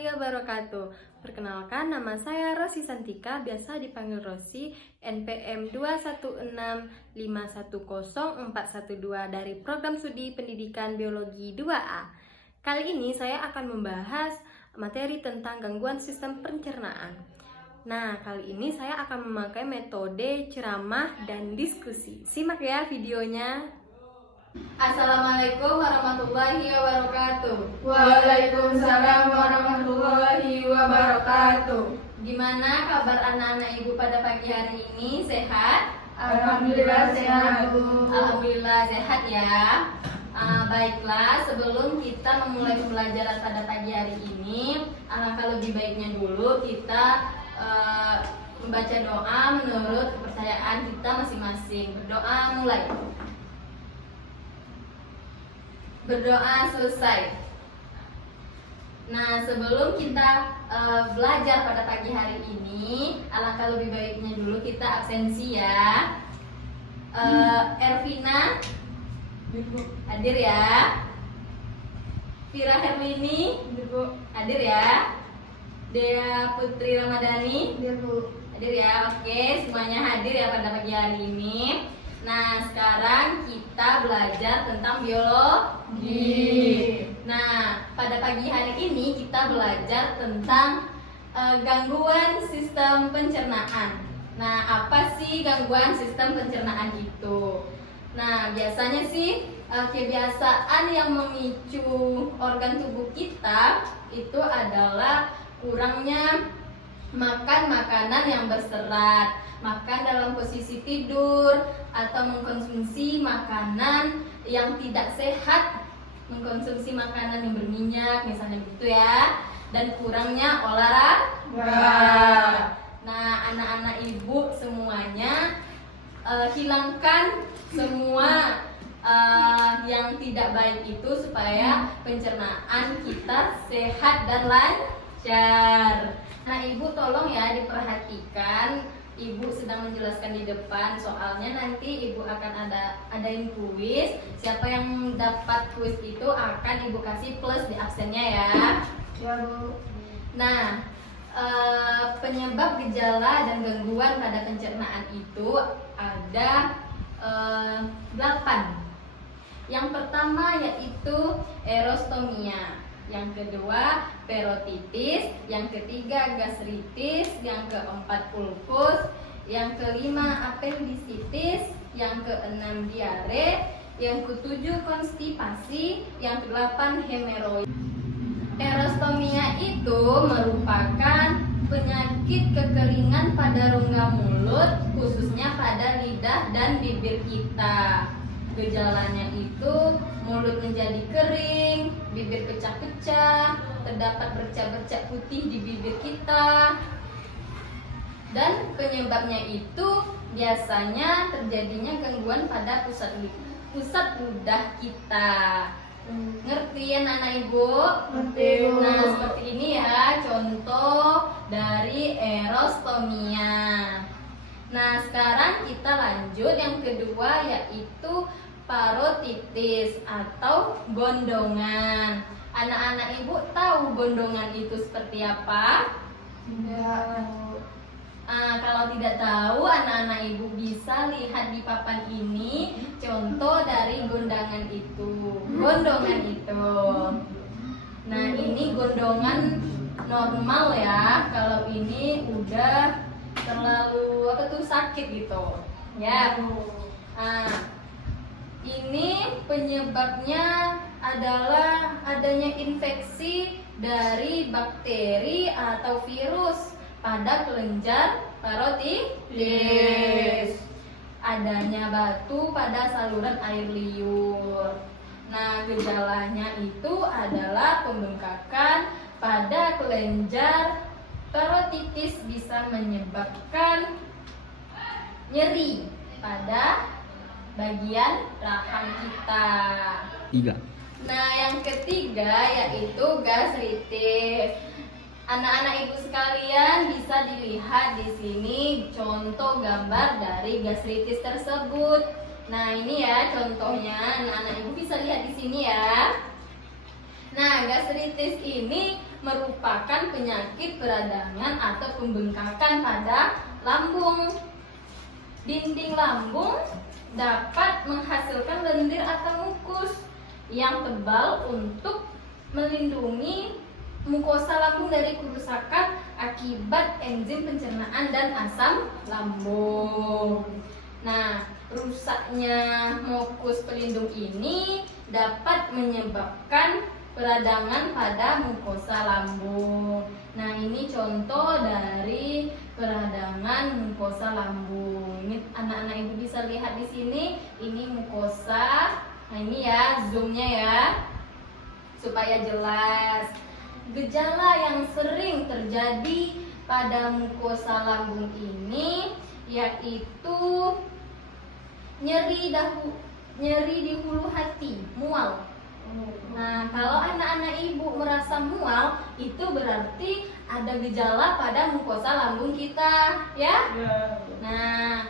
warahmatullahi wabarakatuh. Perkenalkan, nama saya Rosi Santika, biasa dipanggil Rosi, NPM 216510412 dari Program Studi Pendidikan Biologi 2A. Kali ini saya akan membahas materi tentang gangguan sistem pencernaan. Nah, kali ini saya akan memakai metode ceramah dan diskusi. Simak ya videonya. Assalamualaikum warahmatullahi wabarakatuh. Waalaikumsalam warahmatullahi wabarakatuh. Gimana kabar anak-anak ibu pada pagi hari ini? Sehat? Alhamdulillah sehat, Bu. Alhamdulillah sehat ya. Baiklah, sebelum kita memulai pembelajaran pada pagi hari ini, alangkah lebih baiknya dulu kita membaca doa menurut kepercayaan kita masing-masing. Berdoa mulai. Berdoa selesai. Nah, sebelum kita belajar pada pagi hari ini, alangkah lebih baiknya dulu kita absensi ya. Ervina hadir ya. Vira Herlini hadir ya. Dea Putri Ramadhani hadir ya. Oke, semuanya hadir ya pada pagi hari ini. Nah, sekarang kita belajar tentang biologi. Nah, pada pagi hari ini kita belajar tentang gangguan sistem pencernaan. Nah, apa sih gangguan sistem pencernaan itu? Nah, biasanya sih kebiasaan yang memicu organ tubuh kita itu adalah kurangnya makan makanan yang berserat, makan dalam posisi tidur, atau mengkonsumsi makanan yang tidak sehat, mengkonsumsi makanan yang berminyak, misalnya begitu ya, dan kurangnya olahraga. Nah, anak-anak ibu semuanya hilangkan semua yang tidak baik itu supaya pencernaan kita sehat dan lancar. Nah, ibu tolong ya diperhatikan. Ibu sedang menjelaskan di depan, soalnya nanti ibu akan adain kuis. Siapa yang dapat kuis itu akan ibu kasih plus di absennya ya. Ya, Bu. Nah, penyebab gejala dan gangguan pada pencernaan itu ada 8. Yang pertama yaitu erostomia, yang kedua perotitis, yang ketiga gastritis, yang keempat ulkus, yang kelima apendisitis, yang keenam diare, yang ketujuh konstipasi, yang kedelapan hemoroid. Erostomia itu merupakan penyakit kekeringan pada rongga mulut, khususnya pada lidah dan bibir kita. Gejalanya itu mulut menjadi kering, bibir pecah-pecah, terdapat bercak-bercak putih di bibir kita. Dan penyebabnya itu biasanya terjadinya gangguan pada pusat ludah kita. Ngerti ya anak ibu? Ngerti, Bu. Nah, seperti ini ya contoh dari erostomia. Nah, sekarang kita lanjut yang kedua yaitu parotitis atau gondongan. Anak-anak ibu tahu gondongan itu seperti apa? Ya, Kalau tidak tahu, anak-anak ibu bisa lihat di papan ini contoh dari gondongan itu. Nah, ini gondongan normal ya. Kalau ini udah terlalu sakit gitu ya. Ini penyebabnya adalah adanya infeksi dari bakteri atau virus pada kelenjar parotitis, adanya batu pada saluran air liur. Nah, gejalanya itu adalah pembengkakan pada kelenjar parotitis, bisa menyebabkan nyeri pada bagian rahang kita. 3. Nah, yang ketiga yaitu gastritis. Anak-anak ibu sekalian bisa dilihat di sini contoh gambar dari gastritis tersebut. Nah, ini ya contohnya. Anak-anak ibu bisa lihat di sini ya. Nah, gastritis ini merupakan penyakit peradangan atau pembengkakan pada lambung. Dinding lambung dapat menghasilkan lendir atau mukus yang tebal untuk melindungi mukosa lambung dari kerusakan akibat enzim pencernaan dan asam lambung. Nah, rusaknya mukus pelindung ini dapat menyebabkan peradangan pada mukosa lambung. Nah, ini contoh dari peradangan mukosa lambung. Ini anak-anak ibu bisa lihat di sini, ini mukosa. Nah, ini ya zoomnya ya, supaya jelas. Gejala yang sering terjadi pada mukosa lambung ini yaitu nyeri di hulu hati, mual. Nah, kalau anak-anak ibu merasa mual, itu berarti ada gejala pada mukosa lambung kita, ya? Nah,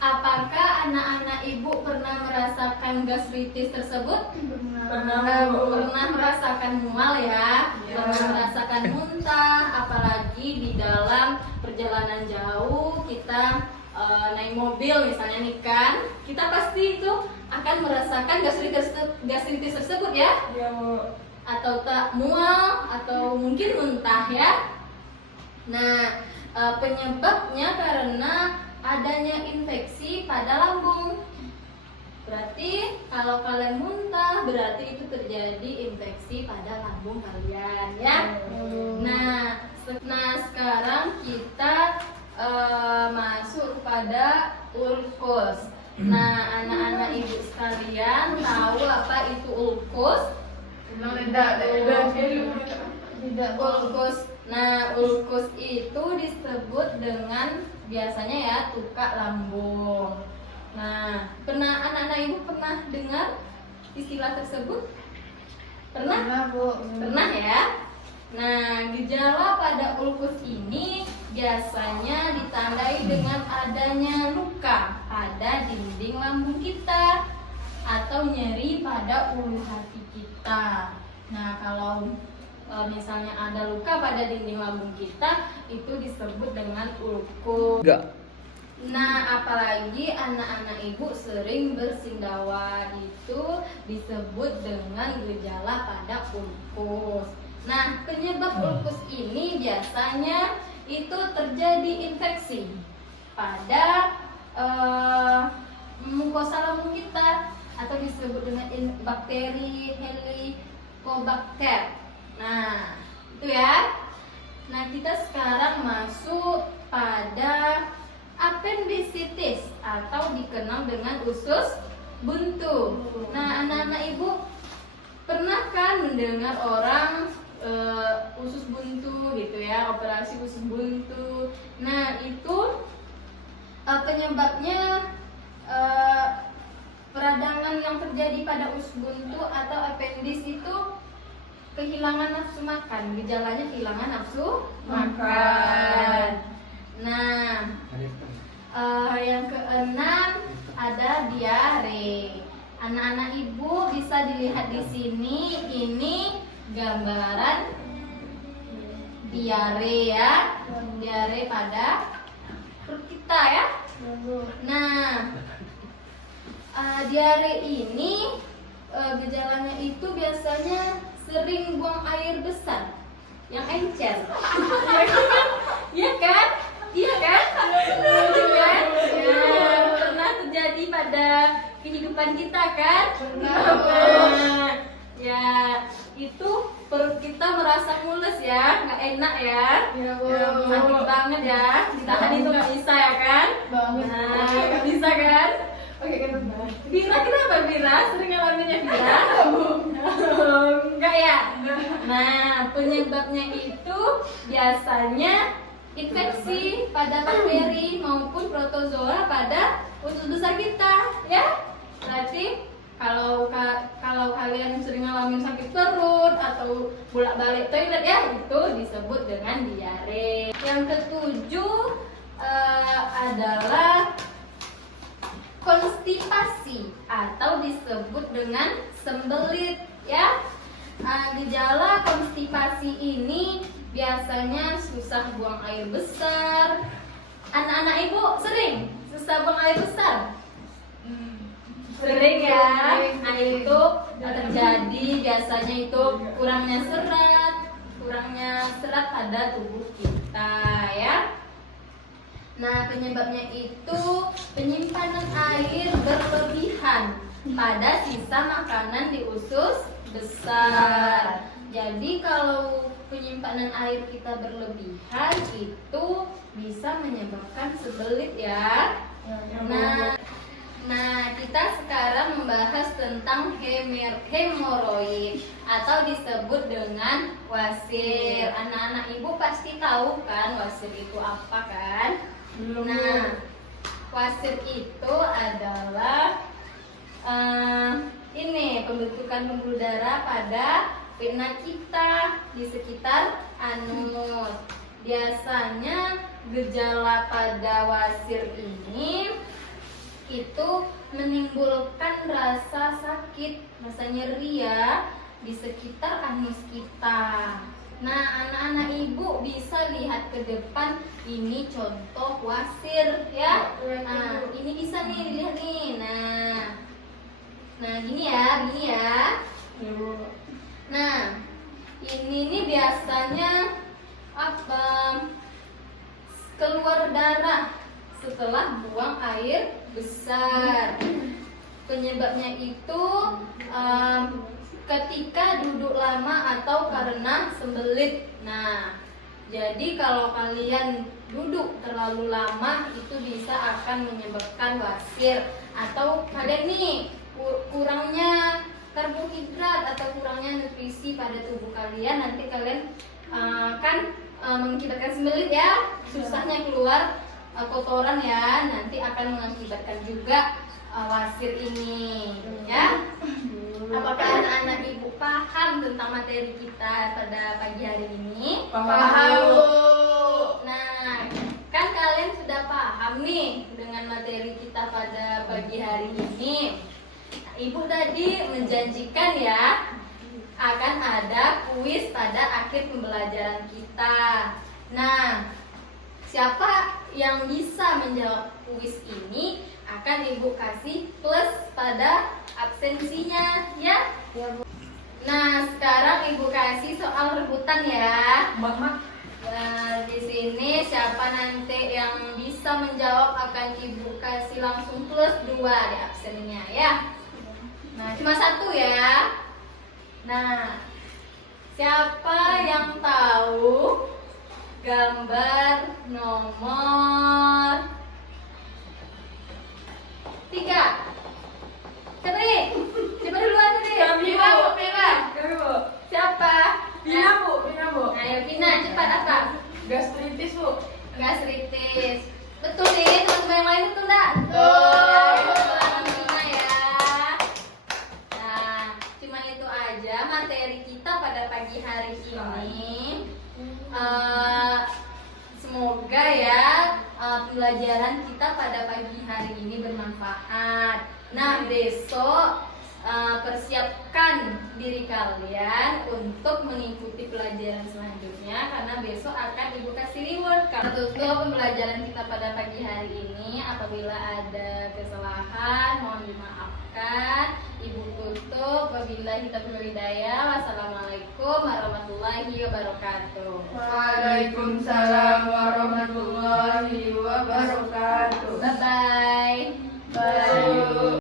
apakah anak-anak ibu pernah merasakan gastritis tersebut? Pernah merasakan mual ya? Pernah merasakan muntah, apalagi di dalam perjalanan jauh kita naik mobil misalnya nih kan, kita pasti itu akan merasakan gastritis tersebut ya? Atau tak mual atau mungkin muntah ya. Nah, penyebabnya karena adanya infeksi pada lambung. Berarti kalau kalian muntah berarti itu terjadi infeksi pada lambung kalian ya. Nah sekarang kita masuk pada ulkus. Nah, anak-anak ibu sekalian tahu apa itu ulkus? Ulkus. Nah, ulkus itu disebut dengan biasanya ya tukak lambung. Nah, anak-anak ibu pernah dengar istilah tersebut? Pernah? Pernah ya? Nah, gejala pada ulkus ini biasanya ditandai dengan adanya luka pada dinding lambung kita atau nyeri pada ulu hati kita. Nah, kalau misalnya ada luka pada dinding lambung kita, itu disebut dengan ulkus. Nah, apalagi anak-anak ibu sering bersindawa, itu disebut dengan gejala pada ulkus. Nah, penyebab ulkus ini biasanya itu terjadi infeksi pada mukosa lambung kita atau disebut dengan bakteri Helicobacter. Nah, itu ya. Nah, kita sekarang masuk pada appendicitis atau dikenal dengan usus buntu. Nah, anak-anak ibu pernah kan mendengar orang usus buntu gitu ya, operasi usus buntu. Nah, itu penyebabnya peradangan yang terjadi pada usus buntu atau appendix itu kehilangan nafsu makan. Gejalanya kehilangan nafsu makan. Nah, yang keenam ada diare. Anak-anak ibu bisa dilihat di sini, ini gambaran diare ya, diare pada perut kita ya. Nah, diare ini gejalanya itu biasanya sering buang air besar yang encer. Iya kan? Iya kan? Iya kan? Ya, pernah terjadi pada kehidupan kita kan? Nah, ya itu perut kita merasa mules ya, nggak enak ya. Sakit banget ya, ditahan itu nggak bisa ya kan? Nah, nggak bisa kan? Oke, kenapa? Kenapa Bira? Sering ngalaminnya Bira? Enggak ya? Nah, penyebabnya itu biasanya infeksi pada bakteri maupun protozoa pada usus besar kita, ya. Berarti kalau kalian sering ngalamin sakit perut atau bolak-balik toilet ya, itu disebut dengan diare. Yang ketujuh adalah konstipasi atau disebut dengan sembelit ya. Gejala konstipasi ini biasanya susah buang air besar. Anak-anak ibu sering susah buang air besar? Sering ya. Nah itu terjadi biasanya itu kurangnya serat pada tubuh kita ya. Nah penyebabnya itu penyimpanan air berlebihan pada sisa makanan di usus besar. Jadi kalau penyimpanan air kita berlebihan itu bisa menyebabkan sebelit ya. Nah, kita sekarang membahas tentang hemoroid atau disebut dengan wasir. Anak-anak ibu pasti tahu kan wasir itu apa kan? Nah, wasir itu adalah ini pembentukan pembuluh darah pada vena kita di sekitar anus. Biasanya gejala pada wasir ini itu menimbulkan rasa sakit, rasa nyeri ya di sekitar anus kita. Nah, anak-anak ibu bisa lihat ke depan, ini contoh wasir ya. Nah, ini bisa nih dilihat nih. Nah, gini ya. Nah, ini nih biasanya apa? Keluar darah setelah buang air besar. Penyebabnya itu ketika duduk lama atau karena sembelit. Nah, jadi kalau kalian duduk terlalu lama itu bisa akan menyebabkan wasir. Atau kalian nih kurangnya karbohidrat atau kurangnya nutrisi pada tubuh kalian, nanti kalian kan mengakibatkan sembelit ya, susahnya keluar kotoran ya, nanti akan mengakibatkan juga wasir ini ya. Apakah anak-anak ibu paham tentang materi kita pada pagi hari ini? Paham, Bu. Nah, kan kalian sudah paham nih dengan materi kita pada pagi hari ini. Ibu tadi menjanjikan ya akan ada kuis pada akhir pembelajaran kita. Nah, siapa yang bisa menjawab kuis ini akan ibu kasih plus pada absensinya ya. Nah, sekarang ibu kasih soal rebutan ya. Nah, di sini siapa nanti yang bisa menjawab akan ibu kasih langsung plus 2 di absennya ya. Nah, cuma 1 ya. Nah, siapa yang tahu gambar nomor 3? Cepri, coba duluan nih. Pira. Siapa? Pina, Bu. Ayo Pina, cepat apa? Gastritis, Bu. Gastritis. Betul nih, teman-teman yang lain betul enggak? Pina ya. Nah, cuma itu aja materi kita pada pagi hari ini. Semoga ya pembelajaran kita pada pagi hari ini bermanfaat. Nah, besok persiapkan diri kalian untuk mengikuti pelajaran selanjutnya karena besok akan ibu kasih reward. Karena tutup pembelajaran kita pada pagi hari ini. Apabila ada kesalahan mohon dimaafkan. Ibu tutup. Wabillahi taufiq wal hidayah. Wassalamualaikum warahmatullahi wabarakatuh. Waalaikumsalam